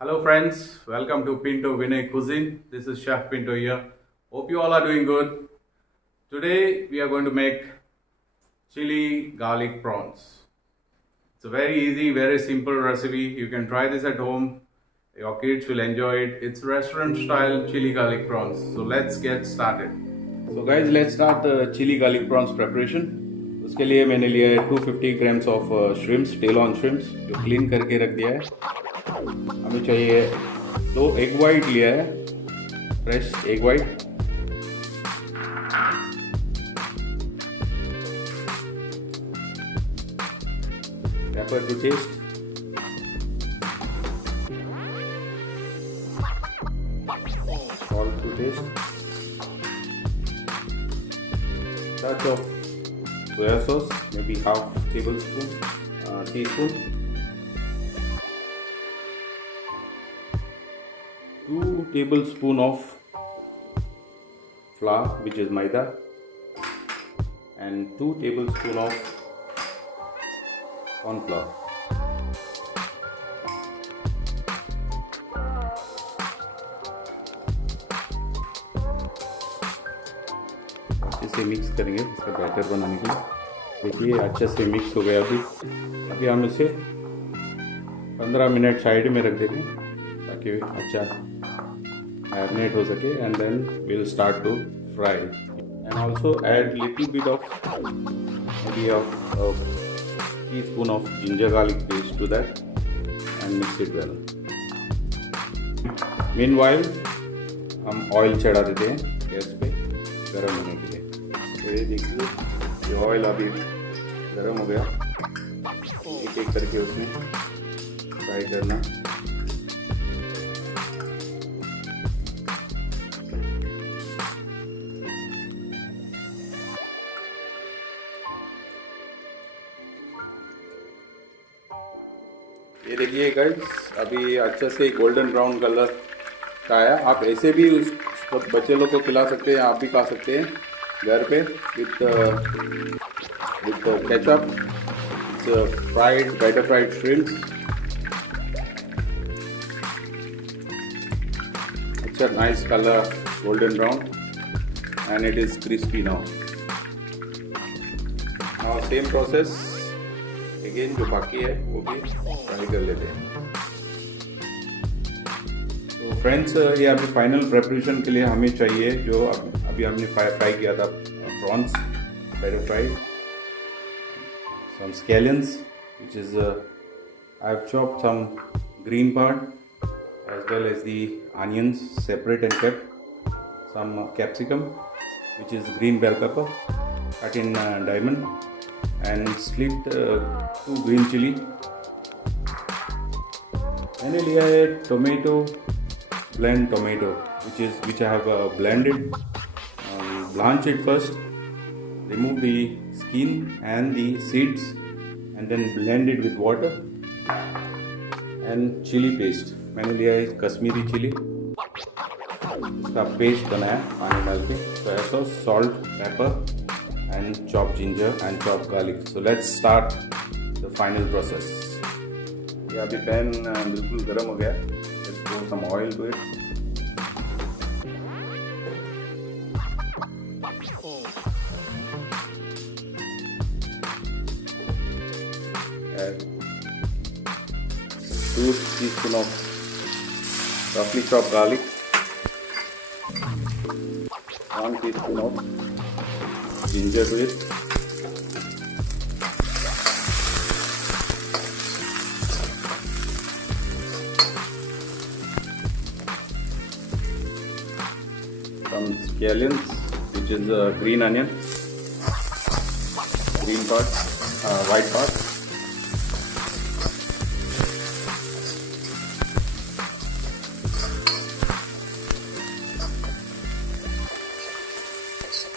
Hello friends, welcome to Pinto Vinay Cuisine. This is Chef Pinto here. Hope you all are doing good. Today we are going to make chili garlic prawns. It's a very easy, very simple recipe. You can try this at home. Your kids will enjoy it. It's restaurant style chili garlic prawns. So let's get started. So guys, let's start the chili garlic prawns preparation. उसके लिए मैंने लिया है 250 grams of shrimps, tail on shrimps जो clean करके रख दिया है. हमें चाहिए 2 एग वाइट लिया है, fresh egg white. Pepper to taste. Salt to taste. Touch of soya sauce, maybe half teaspoon. 2 tablespoon of flour, which is maida, and 2 tablespoon of corn flour. अच्छे से मिक्स करेंगे इसका बैटर बनाने के लिए. देखिए अच्छे से मिक्स हो गया. अभी हम इसे 15 मिनट साइड में रख देंगे ताकि अच्छा मैरिनेट हो सके. And then we will start to fry and also add little bit of maybe a teaspoon of ginger garlic paste to that and mix it well. Meanwhile हम ऑयल चढ़ा देते हैं गैस पे गर्म होने के लिए. तो ये देखिए ये ऑयल अभी गर्म हो गया. एक एक करके उसमें फ्राई करना. ये देखिए गाइस अभी अच्छा से गोल्डन ब्राउन कलर का आया. आप ऐसे भी उस बच्चे लोग को खिला सकते हैं, आप भी खा सकते हैं घर पे with ketchup. It's batter fried shrimp. It's a nice color, golden brown, and it is crispy now. Now same process again जो बाकी है वो भी फ्राई कर लेते हैं. तो फ्रेंड्स ये अभी फाइनल प्रेपरेशन के लिए हमें चाहिए जो अभी हमने फ्राई किया था prawns, batter fried. Some scallions, which is I've chopped some green part as well as the onions separate and kept. Some capsicum, which is green bell pepper, cut in diamond, and split 2 green chilli. मैंने लिया है tomato, blend tomato, which I have blended. Blanch it first. Remove the skin and the seeds and then blend it with water. And chili paste मैंने लिया है Kashmiri chilli, इसका paste बनाया पानी डाल के. Soya sauce, salt, paper and chopped ginger and chopped garlic. So let's start the final process. ये अभी पैन बिल्कुल गर्म हो गया. Let's pour some oil to it. Add 2 teaspoons of roughly chopped garlic, 1 teaspoon of ginger to it, some scallions, which is green onion, green part, white part.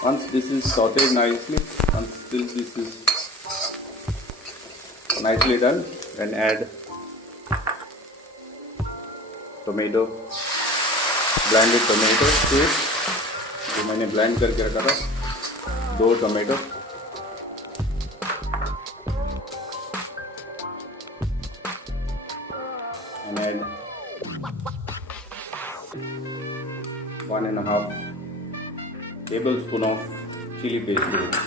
Once this is sauteed nicely, until this is nicely done, then add tomato, blended tomato to it. जो मैंने blend करके रखा था 2 tomato. And add 1.5 tablespoon of chili paste.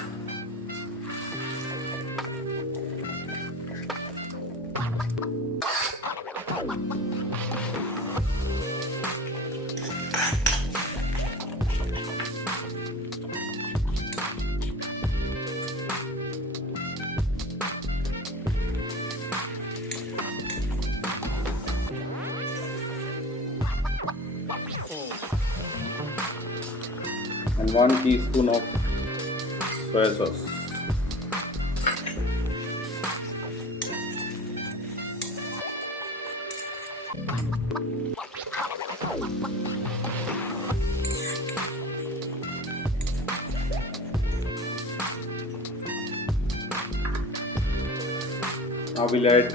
And 1 teaspoon of soy sauce. Now we'll add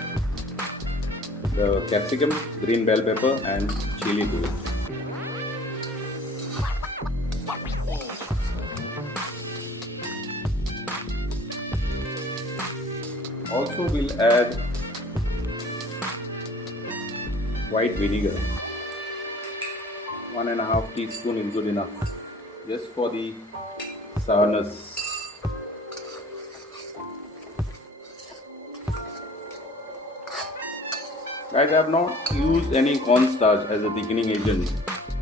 the capsicum, green bell pepper and chilli to it. Also we'll add white vinegar. 1.5 teaspoon is good enough, just for the sourness. Guys, I have not used any cornstarch as a thickening agent.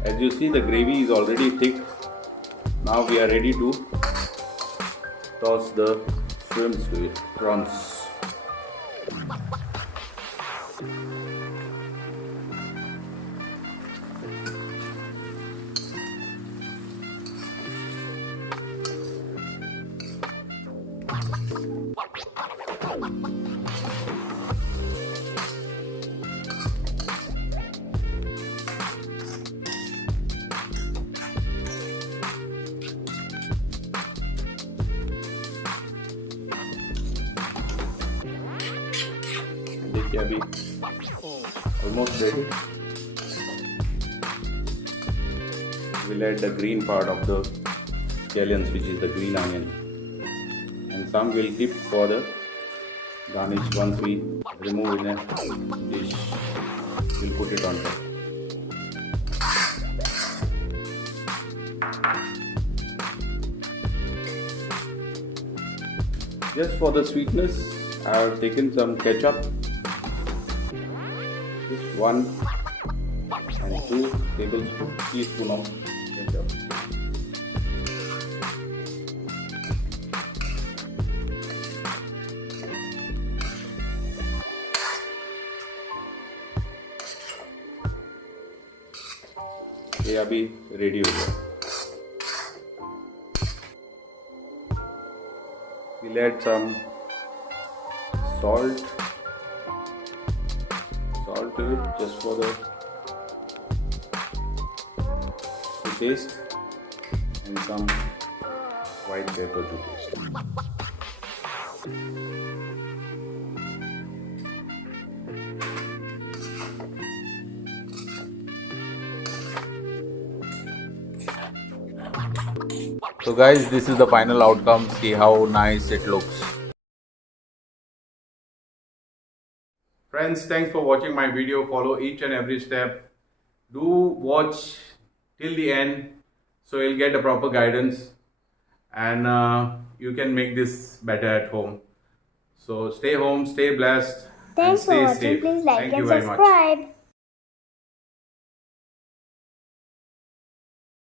As you see, the gravy is already thick. Now we are ready to toss the shrimps to it, prawns. देखिए अभी almost ready. We'll add the green part of the scallions, which is the green onion, and some we'll keep for the garnish. Once we remove in a dish, we'll put it on top. Just for the sweetness, I have taken some ketchup, just 1 and 2 teaspoon of ketchup. ये अभी ready हो गया. We'll add some salt to it, just for the taste, and some white pepper to taste. So guys, this is the final outcome. See how nice it looks. Friends, thanks for watching my video. Follow each and every step. Do watch till the end so you'll get a proper guidance, and you can make this better at home. So stay home, stay blessed, Thanks and stay for watching. safe. Please like Thank and you very much. subscribe.